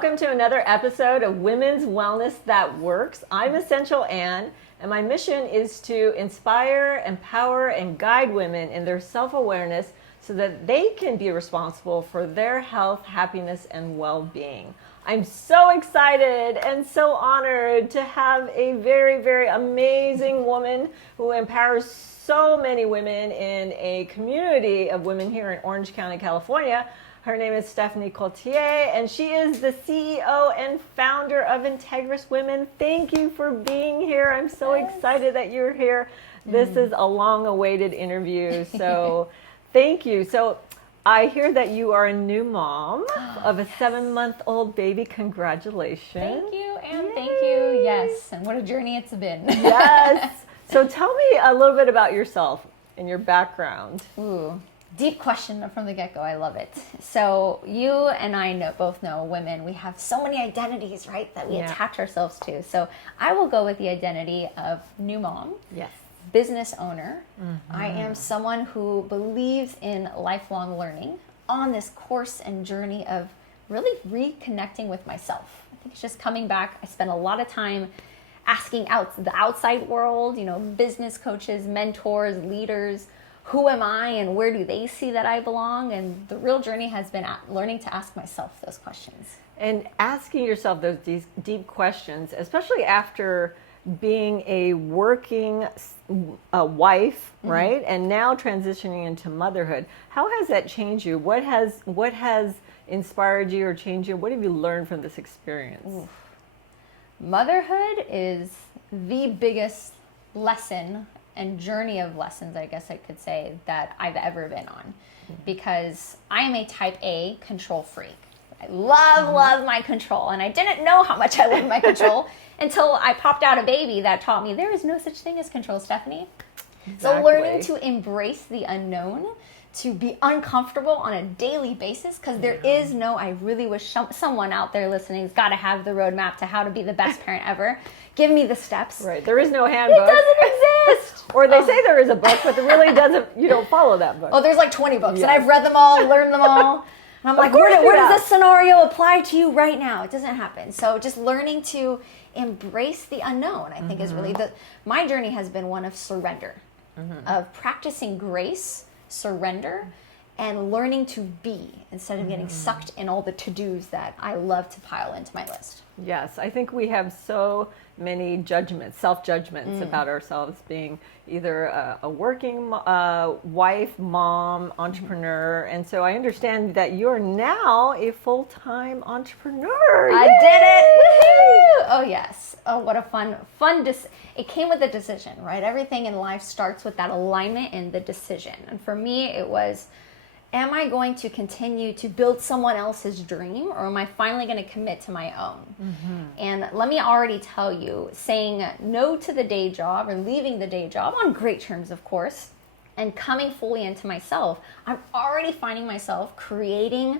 welcome to another episode of Women's Wellness That Works. I'm Essential Ann, and my mission is to inspire, empower, and guide women in their self-awareness so that they can be responsible for their health, happiness, and well-being. I'm so excited and so honored to have a very, very amazing woman who empowers so many women in a community of women here in Orange County, California. Her name is Stephanie Courtillier, and she is the CEO and founder of Integris Women. Thank you for being here. I'm so excited that you're here. This is a long-awaited interview, so thank you. So I hear that you are a new mom of a 7-month-old baby. Congratulations. Thank you, and thank you. Yes, and what a journey it's been. Yes. So tell me a little bit about yourself and your background. Ooh. Deep question from the get-go. I love it. So you and I both know women, we have so many identities, right, that we attach ourselves to. So I will go with the identity of new mom, business owner. I am someone who believes in lifelong learning on this course and journey of really reconnecting with myself. I think it's just coming back. I spend a lot of time asking out the outside world, business coaches, mentors, leaders, who am I and where do they see that I belong? And the real journey has been learning to ask myself those questions. And asking yourself those deep questions, especially after being a working wife, right? And now transitioning into motherhood. How has that changed you? What has inspired you or changed you? What have you learned from this experience? Oof. Motherhood is the biggest lesson and journey of lessons, I guess I could say, that I've ever been on. Because I am a type A control freak. I love my control. And I didn't know how much I love my control until I popped out a baby that taught me there is no such thing as control, Stephanie. Exactly. So learning to embrace the unknown, to be uncomfortable on a daily basis, because there is no, I really wish someone out there listening has got to have the roadmap to how to be the best parent ever. Give me the steps. Right. There is no handbook. It doesn't exist. Or they say there is a book, but it really doesn't, you don't follow that book. Oh, there's like 20 books, and I've read them all, learned them all. And I'm like, where does this scenario apply to you right now? It doesn't happen. So just learning to embrace the unknown, I think is really my journey has been one of surrender, of practicing grace, surrender, and learning to be instead of getting sucked in all the to-dos that I love to pile into my list. Yes, I think we have so many judgments, self-judgments about ourselves, being either a working wife, mom, entrepreneur. And so I understand that you're now a full-time entrepreneur. I did it! Woohoo! Oh, yes. Oh, what a fun it came with a decision, right? Everything in life starts with that alignment and the decision. And for me, it was, am I going to continue to build someone else's dream, or am I finally going to commit to my own? And let me already tell you, saying no to the day job or leaving the day job on great terms, of course, and coming fully into myself, I'm already finding myself creating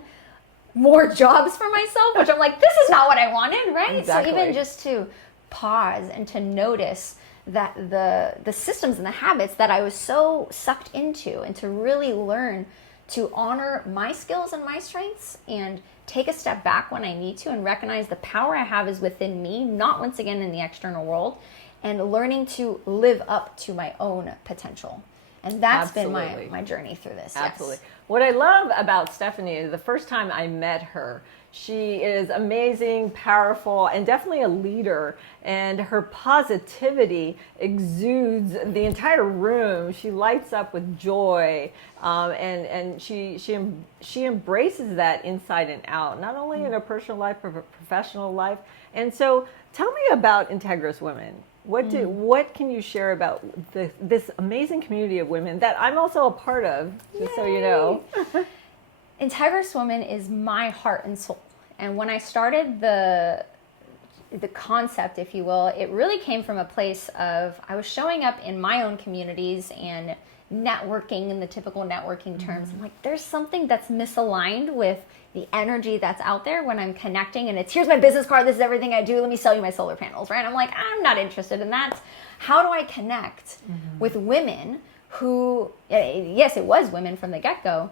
more jobs for myself, which I'm like, this is not what I wanted, right? Exactly. So even just to pause and to notice that the systems and the habits that I was so sucked into, and to really learn to honor my skills and my strengths and take a step back when I need to and recognize the power I have is within me, not once again in the external world, and learning to live up to my own potential. And that's been my journey through this. Absolutely. Yes. What I love about Stephanie is the first time I met her, she is amazing, powerful, and definitely a leader. And her positivity exudes the entire room. She lights up with joy, and she embraces that inside and out, not only in her personal life, but her professional life. And so, tell me about Integris Women. What can you share about this amazing community of women that I'm also a part of, just so you know? Integris Women is my heart and soul. And when I started the concept, if you will, it really came from a place of I was showing up in my own communities and networking in the typical networking terms. I'm like, there's something that's misaligned with the energy that's out there when I'm connecting, and it's, here's my business card, this is everything I do, let me sell you my solar panels, right? I'm like, I'm not interested in that. How do I connect with women who, yes, it was women from the get-go,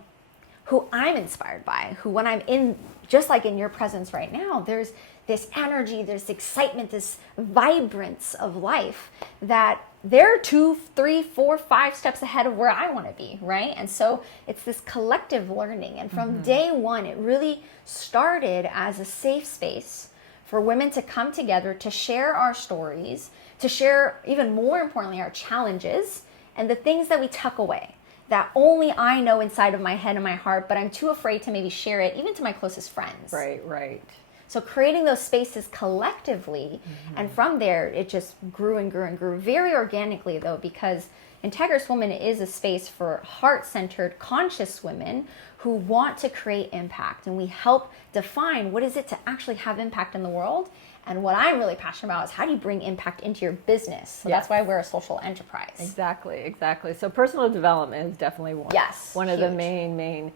who I'm inspired by, who when I'm in, just like in your presence right now, there's this energy, there's excitement, this vibrance of life that they're 2, 3, 4, 5 steps ahead of where I want to be, right? And so it's this collective learning. And from day one, it really started as a safe space for women to come together to share our stories, to share, even more importantly, our challenges and the things that we tuck away, that only I know inside of my head and my heart, but I'm too afraid to maybe share it even to my closest friends. Right. So creating those spaces collectively, and from there, it just grew and grew and grew very organically, though, because Integris Women is a space for heart-centered, conscious women who want to create impact. And we help define what is it to actually have impact in the world. And what I'm really passionate about is how do you bring impact into your business? So that's why we're a social enterprise. Exactly. So personal development is definitely one of the main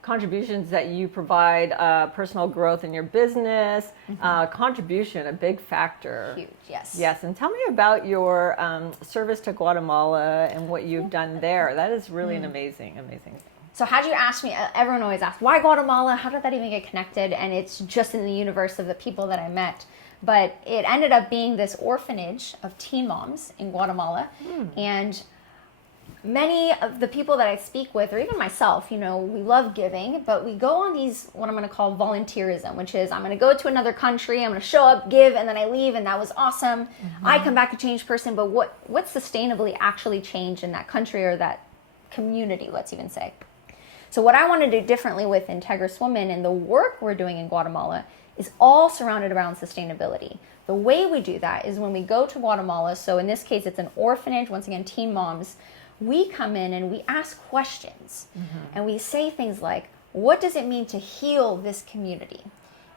contributions that you provide. Personal growth in your business, contribution, a big factor. Huge, yes. Yes, and tell me about your service to Guatemala and what you've done there. That is really an amazing thing. So how'd you ask me? Everyone always asks, why Guatemala? How did that even get connected? And it's just in the universe of the people that I met. But it ended up being this orphanage of teen moms in Guatemala. And many of the people that I speak with, or even myself, we love giving, but we go on these, what I'm going to call volunteerism, which is I'm going to go to another country, I'm going to show up, give, and then I leave, and that was awesome. I come back a changed person, but what sustainably actually changed in that country or that community, let's even say. So what I want to do differently with Integris Women and the work we're doing in Guatemala is all surrounded around sustainability. The way we do that is when we go to Guatemala, so in this case it's an orphanage, once again, teen moms, we come in and we ask questions and we say things like, what does it mean to heal this community?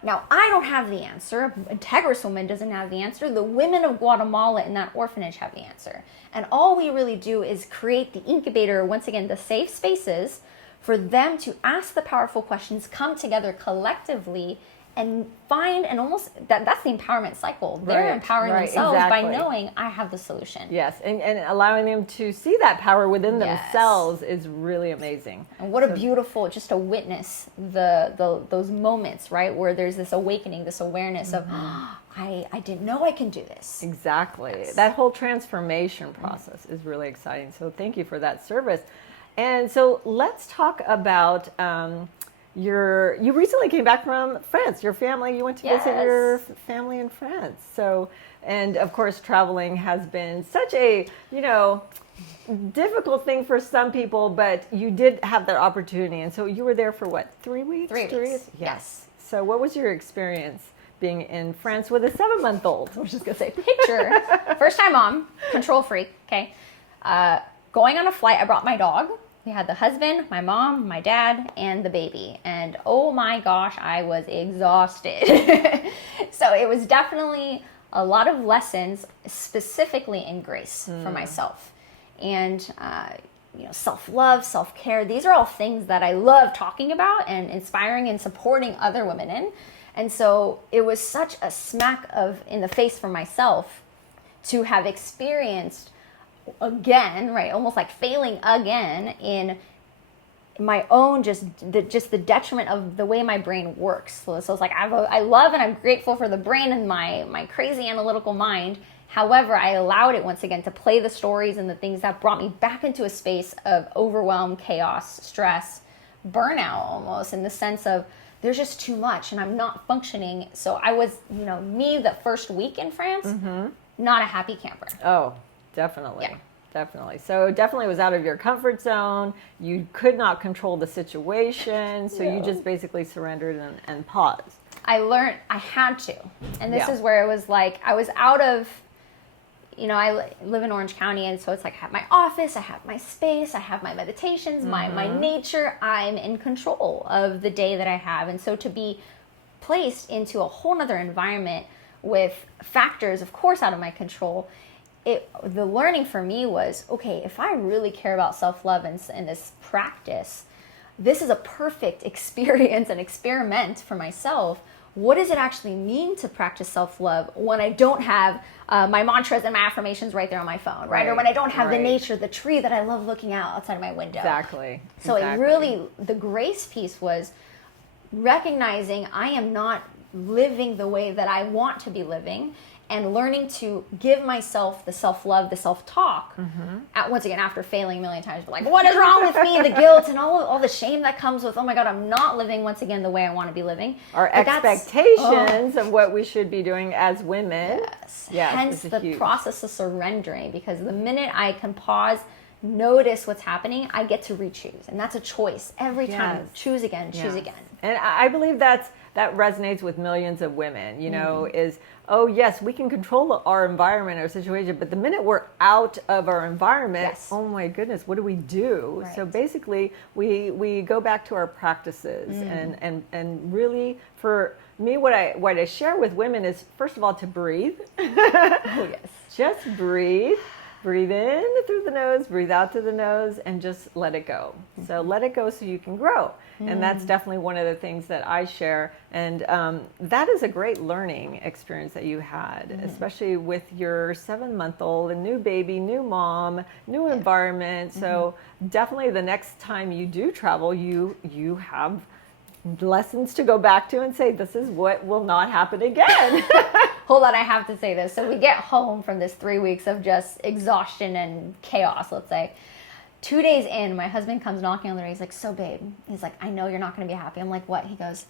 Now, I don't have the answer. Integris Women doesn't have the answer. The women of Guatemala in that orphanage have the answer. And all we really do is create the incubator, once again, the safe spaces for them to ask the powerful questions, come together collectively, and find, and almost, that's the empowerment cycle. They're empowering themselves by knowing I have the solution. Yes, and allowing them to see that power within themselves is really amazing. And what a beautiful, just to witness those moments, right, where there's this awakening, this awareness of, I didn't know I can do this. Exactly. Yes. That whole transformation process is really exciting. So thank you for that service. And so let's talk about you recently came back from France, your family, you went to visit your family in France. So, and of course, traveling has been such a, difficult thing for some people, but you did have that opportunity. And so you were there for what, 3 weeks? 3 weeks. Yes. So what was your experience being in France with a 7-month-old? I was just going to say, picture, first time mom, control freak, okay. Going on a flight, I brought my dog. We had the husband, my mom, my dad, and the baby. And oh my gosh, I was exhausted. So it was definitely a lot of lessons, specifically in grace for myself. And, self-love, self-care, these are all things that I love talking about and inspiring and supporting other women in. And so it was such a smack in the face for myself to have experienced again, right, almost like failing again in my own just the detriment of the way my brain works. So it's like I love and I'm grateful for the brain and my crazy analytical mind. However, I allowed it once again to play the stories and the things that brought me back into a space of overwhelm, chaos, stress, burnout almost, in the sense of there's just too much and I'm not functioning. So I was, me the first week in France, not a happy camper. Oh, definitely. Yeah. Definitely. So definitely was out of your comfort zone. You could not control the situation. So you just basically surrendered and paused. I learned I had to. And this is where it was like, I was out of, I live in Orange County. And so it's like I have my office, I have my space, I have my meditations, my nature. I'm in control of the day that I have. And so to be placed into a whole nother environment with factors, of course, out of my control, the learning for me was, okay, if I really care about self-love and this practice, this is a perfect experience and experiment for myself what does it actually mean to practice self-love when I don't have my mantras and my affirmations right there on my phone, right? Or when I don't have the nature, the tree that I love looking out outside of my window. Exactly. So it really, the grace piece was recognizing I am not living the way that I want to be living, and learning to give myself the self-love, the self-talk, once again, after failing a million times, like, what is wrong with me? The guilt and all the shame that comes with, oh my God, I'm not living, once again, the way I want to be living. Our expectations of what we should be doing as women. Yes. Hence the process of surrendering, because the minute I can pause, notice what's happening, I get to re-choose. And that's a choice every time. Choose again, choose again. And I believe that resonates with millions of women, you know, is, oh yes, we can control our environment, our situation, but the minute we're out of our environment, oh my goodness, what do we do? Right. So basically we go back to our practices and really, for me, what I share with women is, first of all, to breathe. Just breathe. Breathe in through the nose, breathe out through the nose, and just let it go. So let it go so you can grow. And that's definitely one of the things that I share. And that is a great learning experience that you had, especially with your 7-month-old, a new baby, new mom, new environment. So definitely the next time you do travel, you have lessons to go back to and say, this is what will not happen again. Hold on, I have to say this. So we get home from this 3 weeks of just exhaustion and chaos, let's say. 2 days in, my husband comes knocking on the door. He's like, so babe, he's like, I know you're not going to be happy. I'm like, what? He goes,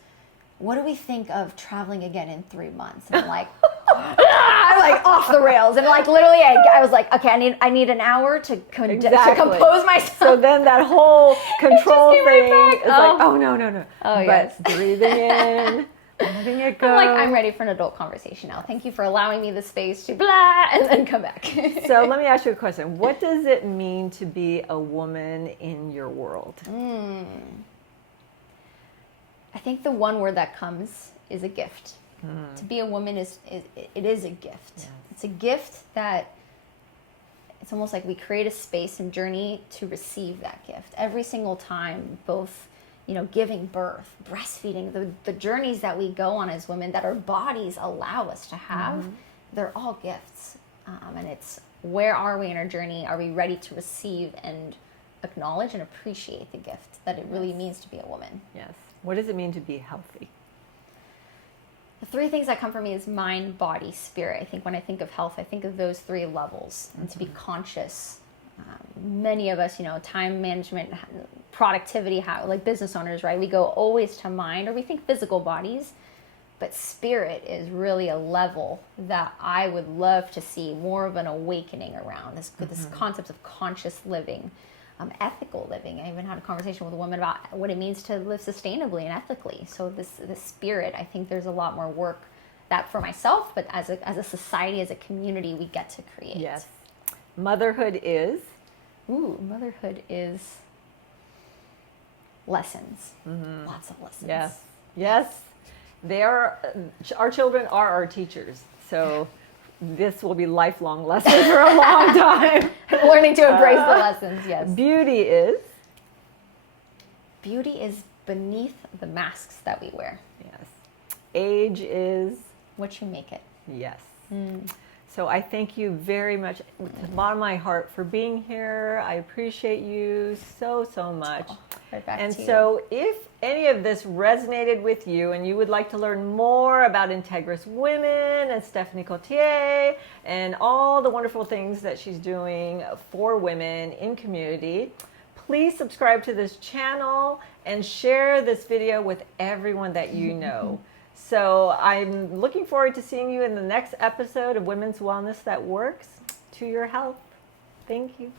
what do we think of traveling again in 3 months? And I'm like, I'm like off the rails. And like literally I was like, okay, I need an hour to compose myself. So then that whole control thing is like, oh no. But breathing in, letting it go. I'm like, I'm ready for an adult conversation now. Thank you for allowing me the space to blah, and then come back. So let me ask you a question. What does it mean to be a woman in your world? I think the one word that comes is a gift. To be a woman is a gift. Yes. It's a gift that it's almost like we create a space and journey to receive that gift every single time, both, you know, giving birth, breastfeeding, the journeys that we go on as women that our bodies allow us to have, they're all gifts. And it's, where are we in our journey? Are we ready to receive and acknowledge and appreciate the gift that it really means to be a woman? Yes. What does it mean to be healthy? The 3 things that come for me is mind, body, spirit. I think when I think of health, I think of those 3 levels. And to be conscious. Many of us, you know, time management, productivity, like business owners, right? We go always to mind, or we think physical bodies, but spirit is really a level that I would love to see more of an awakening around. This concept of conscious living, ethical living. I even had a conversation with a woman about what it means to live sustainably and ethically. So this spirit, I think there's a lot more work that for myself, but as a society, as a community, we get to create. Yes. Motherhood is? Motherhood is lessons. Lots of lessons. Yes. Our children are our teachers. So this will be lifelong lessons for a long time. Learning to embrace the lessons, yes. Beauty is? Beauty is beneath the masks that we wear. Yes. Age is? What you make it. Yes. So I thank you very much, to the bottom of my heart, for being here. I appreciate you so much. Right back and to you. So if any of this resonated with you and you would like to learn more about Integris Women and Stephanie Courtillier and all the wonderful things that she's doing for women in community, please subscribe to this channel and share this video with everyone that you know. So I'm looking forward to seeing you in the next episode of Women's Wellness That Works. To your health. Thank you.